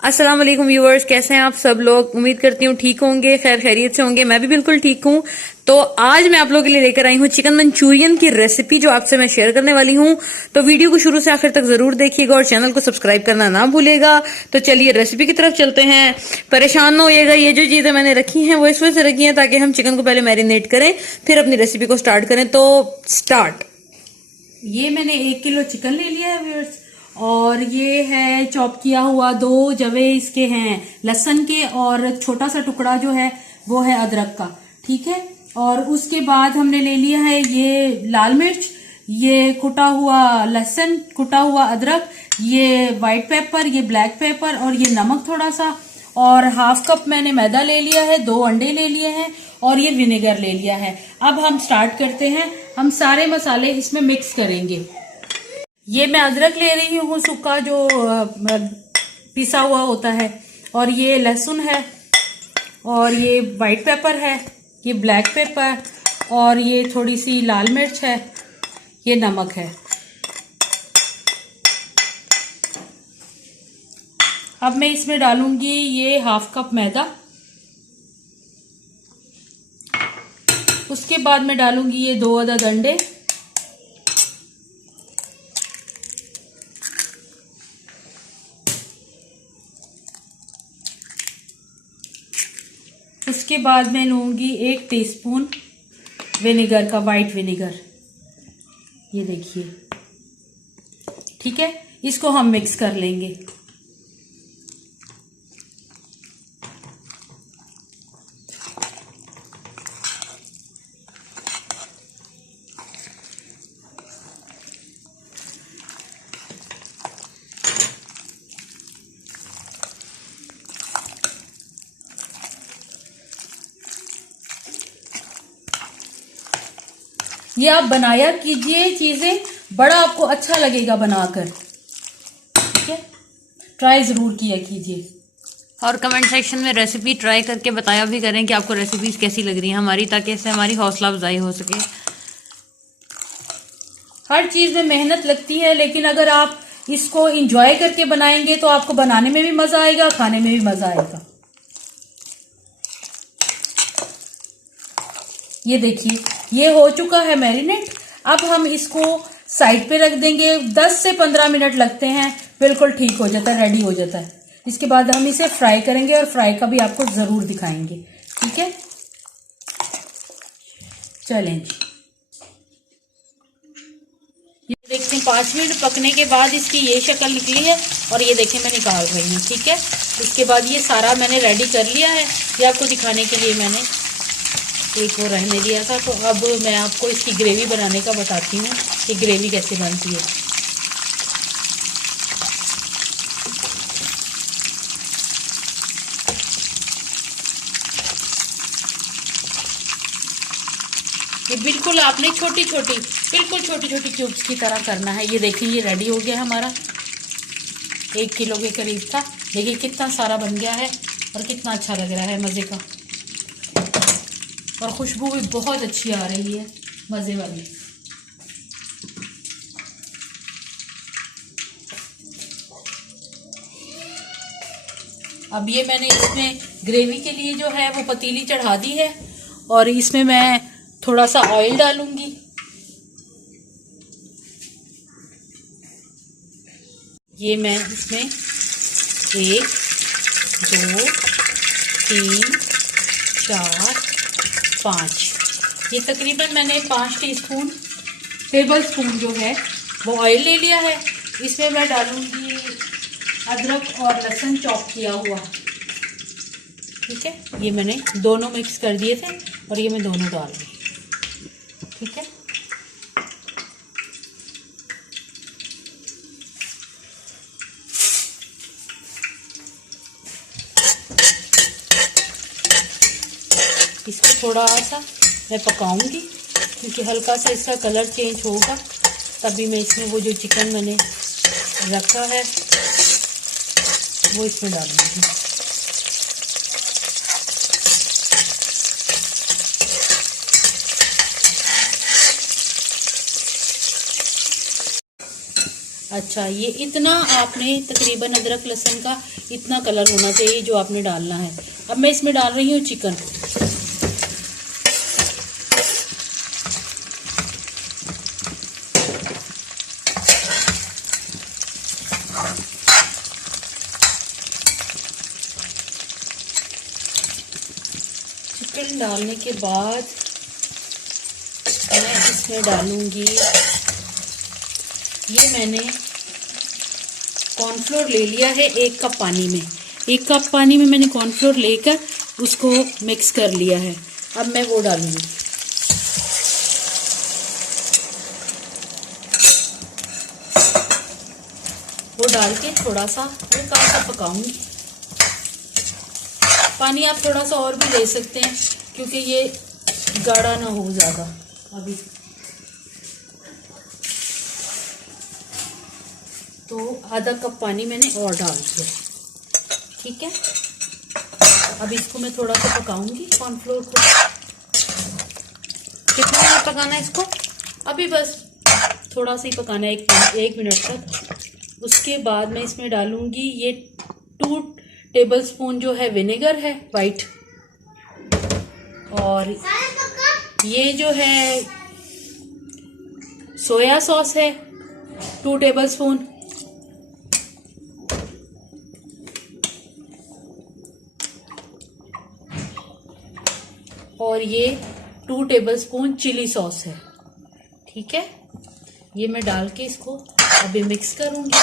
अस्सलाम वालेकुम व्यूअर्स, कैसे हैं आप सब लोग। उम्मीद करती हूँ ठीक होंगे, खैर खैरियत से होंगे। मैं भी बिल्कुल ठीक हूँ। तो आज मैं आप लोगों के लिए लेकर आई हूँ चिकन मंचूरियन की रेसिपी, जो आपसे मैं शेयर करने वाली हूँ। तो वीडियो को शुरू से आखिर तक जरूर देखिएगा और चैनल को सब्सक्राइब करना ना भूलिएगा। तो चलिए रेसिपी की तरफ चलते हैं। परेशान ना होइएगा, ये जो चीजें मैंने रखी हैं वो इस वजह से रखी हैं ताकि हम चिकन को पहले मैरिनेट करें, फिर अपनी रेसिपी को स्टार्ट करें। तो स्टार्ट। ये मैंने 1 किलो चिकन ले लिया है व्यूअर्स, और ये है चॉप किया हुआ 2 जवे इसके हैं लहसुन के, और छोटा सा टुकड़ा जो है वो है अदरक का। ठीक है। और उसके बाद हमने ले लिया है ये लाल मिर्च, ये कुटा हुआ लहसुन, कुटा हुआ अदरक, ये व्हाइट पेपर, ये ब्लैक पेपर, और ये नमक थोड़ा सा, और हाफ कप मैंने मैदा ले लिया है, 2 अंडे ले लिए हैं, और ये विनेगर ले लिया है। अब हम स्टार्ट करते हैं। हम सारे मसाले इसमें मिक्स करेंगे। ये मैं अदरक ले रही हूँ सूखा, जो पिसा हुआ होता है, और ये लहसुन है, और ये व्हाइट पेपर है, ये ब्लैक पेपर, और ये थोड़ी सी लाल मिर्च है, ये नमक है। अब मैं इसमें डालूंगी ये हाफ कप मैदा। उसके बाद मैं डालूंगी ये 2 अदद अंडे। उसके बाद मैं लूंगी 1 टीस्पून विनेगर का, वाइट विनेगर, ये देखिए। ठीक है, इसको हम मिक्स कर लेंगे। ये आप बनाया कीजिए चीजें, बड़ा आपको अच्छा लगेगा बनाकर। ठीक है, ट्राई जरूर किया कीजिए, और कमेंट सेक्शन में रेसिपी ट्राई करके बताया भी करें कि आपको रेसिपीज कैसी लग रही हैं हमारी, ताकि इससे हमारी हौसला अफजाई हो सके। हर चीज में मेहनत लगती है, लेकिन अगर आप इसको इंजॉय करके बनाएंगे तो आपको बनाने में भी मजा आएगा, खाने में भी मजा आएगा। ये देखिए, ये हो चुका है मैरिनेट। अब हम इसको साइड पे रख देंगे। 10 से 15 मिनट लगते हैं, बिल्कुल ठीक हो जाता है, रेडी हो जाता है। इसके बाद हम इसे फ्राई करेंगे, और फ्राई का भी आपको जरूर दिखाएंगे। ठीक है, चलें जी। ये देखते हैं 5 मिनट पकने के बाद इसकी ये शक्ल निकली है, और ये देखिए मैं निकाल रही हूँ। ठीक है, इसके बाद ये सारा मैंने रेडी कर लिया है। ये आपको दिखाने के लिए मैंने एक वो रहने दिया था। तो अब मैं आपको इसकी ग्रेवी बनाने का बताती हूँ कि ग्रेवी कैसे बनती है। ये बिल्कुल आपने छोटी छोटी, बिल्कुल छोटी छोटी क्यूब्स की तरह करना है। ये देखिए, ये रेडी हो गया हमारा। 1 किलो के करीब था। देखिए कितना सारा बन गया है, और कितना अच्छा लग रहा है, मज़े का। और खुशबू भी बहुत अच्छी आ रही है, मज़े वाली। अब ये मैंने इसमें ग्रेवी के लिए जो है वो पतीली चढ़ा दी है, और इसमें मैं थोड़ा सा ऑयल डालूंगी। ये मैं इसमें 1 2 3 4 5, ये तकरीबन मैंने 5 टीस्पून टेबल स्पून जो है वो ऑयल ले लिया है। इसमें मैं डालूंगी अदरक और लहसुन चॉप किया हुआ। ठीक है, ये मैंने दोनों मिक्स कर दिए थे, और ये मैं दोनों डाल रही। ठीक है, इसको थोड़ा सा मैं पकाऊंगी, क्योंकि हल्का सा इसका कलर चेंज होगा, तभी मैं इसमें वो जो चिकन मैंने रखा है वो इसमें डालूंगी। अच्छा, ये इतना आपने तकरीबन अदरक लहसुन का इतना कलर होना चाहिए जो आपने डालना है। अब मैं इसमें डाल रही हूँ चिकन। चिकन डालने के बाद मैं इसमें डालूंगी, ये मैंने कॉर्नफ्लोर ले लिया है 1 कप पानी में। 1 कप पानी में मैंने कॉर्नफ्लोर लेकर उसको मिक्स कर लिया है। अब मैं वो डालूंगी। वो डाल के थोड़ा सा हल्का सा पकाऊंगी। पानी आप थोड़ा सा और भी ले सकते हैं क्योंकि ये गाढ़ा ना हो ज़्यादा। अभी तो आधा कप पानी मैंने और डाल दिया, ठीक है। अब इसको मैं थोड़ा सा पकाऊंगी कॉर्नफ्लोर को। कितना मिनट पकाना है इसको? अभी बस थोड़ा सा ही पकाना है, 1 मिनट तक। उसके बाद मैं इसमें डालूंगी ये 2 टेबलस्पून जो है विनेगर है वाइट, और ये जो है सोया सॉस है 2 टेबलस्पून, और ये 2 टेबलस्पून चिली सॉस है, ठीक है। ये मैं डाल के इसको अभी मिक्स करूंगी।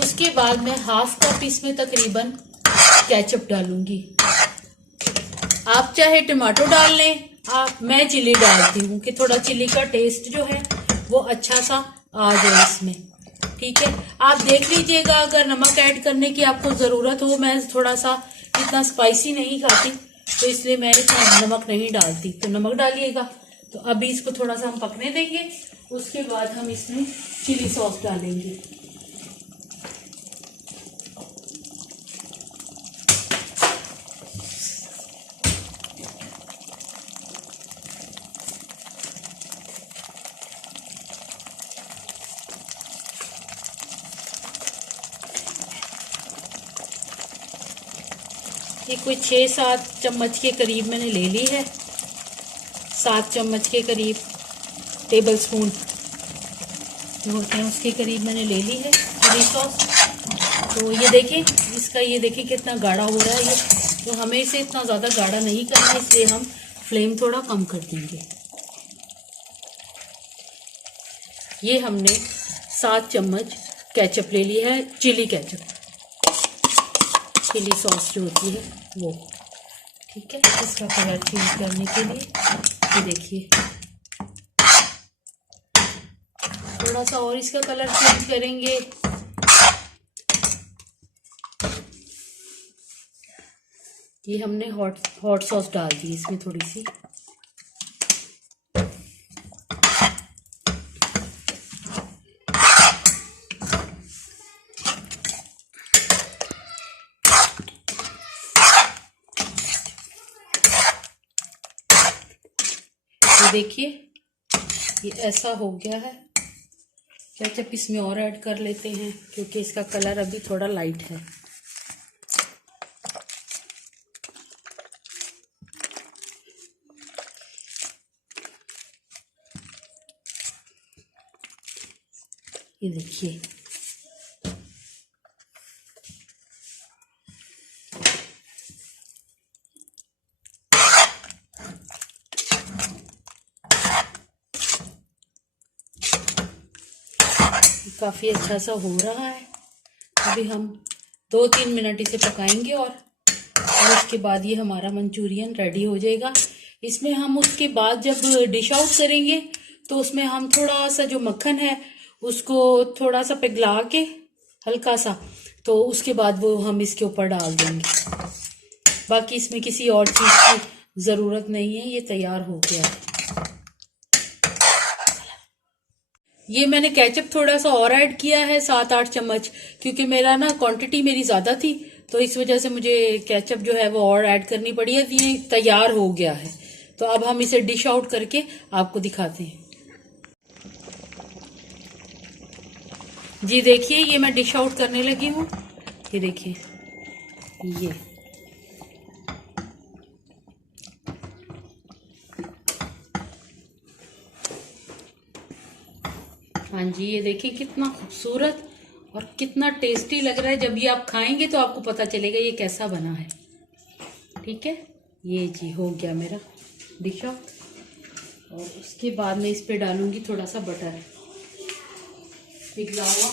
उसके बाद मैं 1/2 कप इसमें तकरीबन केचप डालूंगी। आप चाहे टमाटो डाल लें, मैं चिली डालती हूँ कि थोड़ा चिली का टेस्ट जो है वो अच्छा सा आ जाए इसमें, ठीक है। आप देख लीजिएगा अगर नमक ऐड करने की आपको ज़रूरत हो। मैं थोड़ा सा इतना स्पाइसी नहीं खाती तो इसलिए मैं इतना नमक नहीं डालती, तो नमक डालिएगा। तो अभी इसको थोड़ा सा हम पकने देंगे। उसके बाद हम इसमें चिली सॉस डालेंगे। ये कोई 6-7 चम्मच के करीब मैंने ले ली है। 7 चम्मच के करीब टेबल स्पून जो होते हैं उसके करीब मैंने ले ली है चिली सॉस। तो ये देखिए इसका, ये देखिए कितना गाढ़ा हो रहा है ये। तो हमें इसे इतना ज़्यादा गाढ़ा नहीं करना, इसलिए हम फ्लेम थोड़ा कम कर देंगे। ये हमने 7 चम्मच केचप ले ली है, चिली केचप, चिली सॉस जो होती है वो, ठीक है। इसका कलर चेंज करने के लिए ये देखिए थोड़ा सा और इसका कलर चेंज करेंगे। ये हमने हॉट सॉस डाल दी इसमें थोड़ी सी। देखिए ये ऐसा हो गया है। केचप इसमें और ऐड कर लेते हैं क्योंकि इसका कलर अभी थोड़ा लाइट है। ये देखिए काफ़ी अच्छा सा हो रहा है। अभी हम 2-3 मिनट इसे पकाएंगे और उसके बाद ये हमारा मंचूरियन रेडी हो जाएगा। इसमें हम उसके बाद जब डिश आउट करेंगे तो उसमें हम थोड़ा सा जो मक्खन है उसको थोड़ा सा पिघला के हल्का सा, तो उसके बाद वो हम इसके ऊपर डाल देंगे। बाकी इसमें किसी और चीज़ की ज़रूरत नहीं है, ये तैयार हो गया है। ये मैंने केचप थोड़ा सा और ऐड किया है 7-8 चम्मच, क्योंकि मेरा ना क्वांटिटी मेरी ज़्यादा थी तो इस वजह से मुझे केचप जो है वो और ऐड करनी पड़ी है। ये तैयार हो गया है तो अब हम इसे डिश आउट करके आपको दिखाते हैं। जी देखिए, ये मैं डिश आउट करने लगी हूँ। ये देखिए, ये हाँ जी, ये देखिए कितना खूबसूरत और कितना टेस्टी लग रहा है। जब ये आप खाएंगे तो आपको पता चलेगा ये कैसा बना है। ठीक है, ये जी हो गया मेरा डिश आउट। और उसके बाद मैं इस पे डालूंगी थोड़ा सा बटर पिघला हुआ।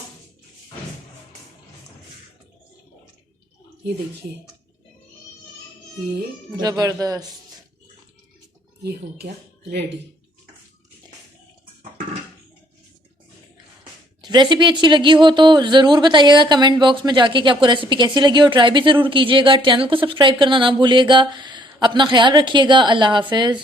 ये देखिए, ये जबरदस्त। ये हो गया रेडी। रेसिपी अच्छी लगी हो तो जरूर बताइएगा कमेंट बॉक्स में जाके कि आपको रेसिपी कैसी लगी, और ट्राई भी जरूर कीजिएगा। चैनल को सब्सक्राइब करना ना भूलिएगा। अपना ख्याल रखिएगा। अल्लाह हाफिज।